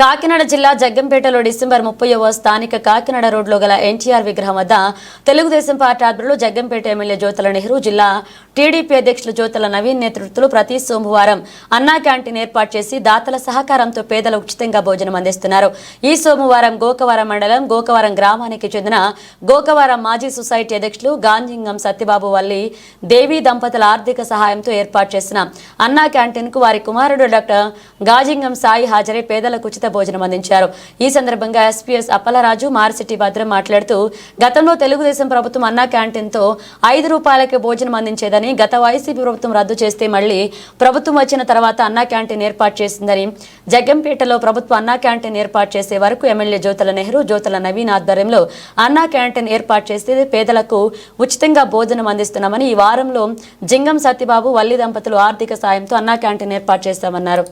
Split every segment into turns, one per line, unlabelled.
కాకినాడ జిల్లా జగ్గంపేటలో డిసెంబర్ ముప్పైవ స్థానిక కాకినాడ రోడ్లో గల ఎన్టీఆర్ విగ్రహం వద్ద తెలుగుదేశం పార్టీ ఆధ్వర్యంలో జగ్గంపేట ఎమ్మెల్యే జ్యోతుల నెహ్రూ జిల్లా టీడీపీ అధ్యక్షులు జ్యోతుల నవీన్ నేతృత్వంలో ప్రతి సోమవారం అన్నా క్యాంటీన్ ఏర్పాటు చేసి దాతల సహకారంతో పేదలు ఉచితంగా భోజనం అందిస్తున్నారు. ఈ సోమవారం గోకవరం మండలం గోకవరం గ్రామానికి చెందిన గోకవరం మాజీ సొసైటీ అధ్యక్షులు గాంజింగం సత్యబాబు వల్లి దేవి దంపతుల ఆర్థిక సహాయంతో ఏర్పాటు చేసిన అన్నా క్యాంటీన్కు వారి కుమారుడు డాక్టర్ గాజింగం సాయి హాజరై పేదలకు ఉచిత భోజనం అందించారు. ఈ సందర్భంగా ఎస్పీఎస్ అప్పలరాజు మారిసిటి భద్రం మాట్లాడుతూ గతంలో తెలుగుదేశం ప్రభుత్వం అన్నా క్యాంటీన్తో ఐదు రూపాయలకే భోజనం అందించేదని గత వైసీపీ ప్రభుత్వం రద్దు చేస్తే మళ్ళీ ప్రభుత్వం వచ్చిన తర్వాత అన్నా క్యాంటీన్ ఏర్పాటు చేసిందని జగ్గంపేటలో ప్రభుత్వం అన్నా క్యాంటీన్ ఏర్పాటు చేసే వరకు ఎమ్మెల్యే జ్యోతుల నెహ్రూ జ్యోతుల నవీన్ ఆధ్వర్యంలో అన్నా క్యాంటీన్ ఏర్పాటు చేస్తే పేదలకు ఉచితంగా భోజనం అందిస్తున్నామని ఈ వారంలో జింగం సత్యబాబు వల్లి దంపతులు ఆర్థిక సాయంతో అన్నా క్యాంటీన్ ఏర్పాటు చేస్తామన్నారు.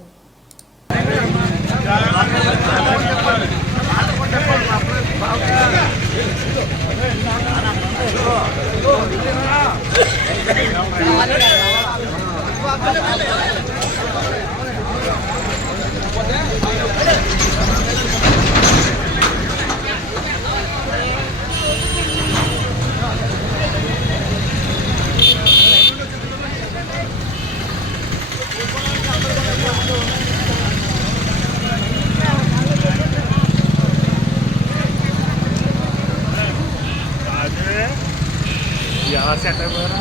agora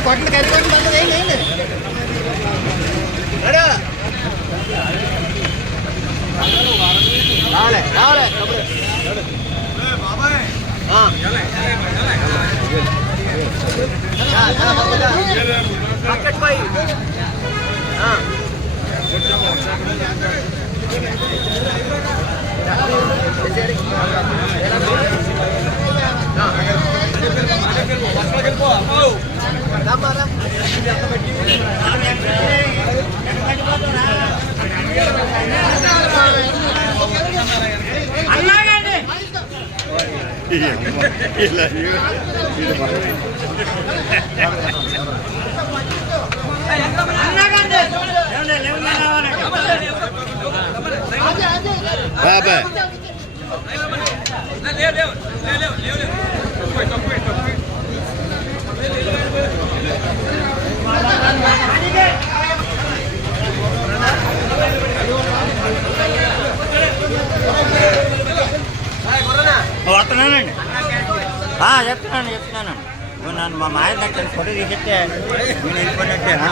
కొట్టండి కలిసి కొట్టండి తొందరగా వేయండి, వేయండి. రెడీ? రావాలి రావాలి పోయి. రామ్మా, రా.
వస్తున్నానండి ఆ, చెప్తున్నాను చెప్తున్నానండి ఇప్పుడు నన్ను మా మాయ దగ్గర ఫోటో తీసేస్తే నేను వెళ్ళిపోయినట్టే ఆ,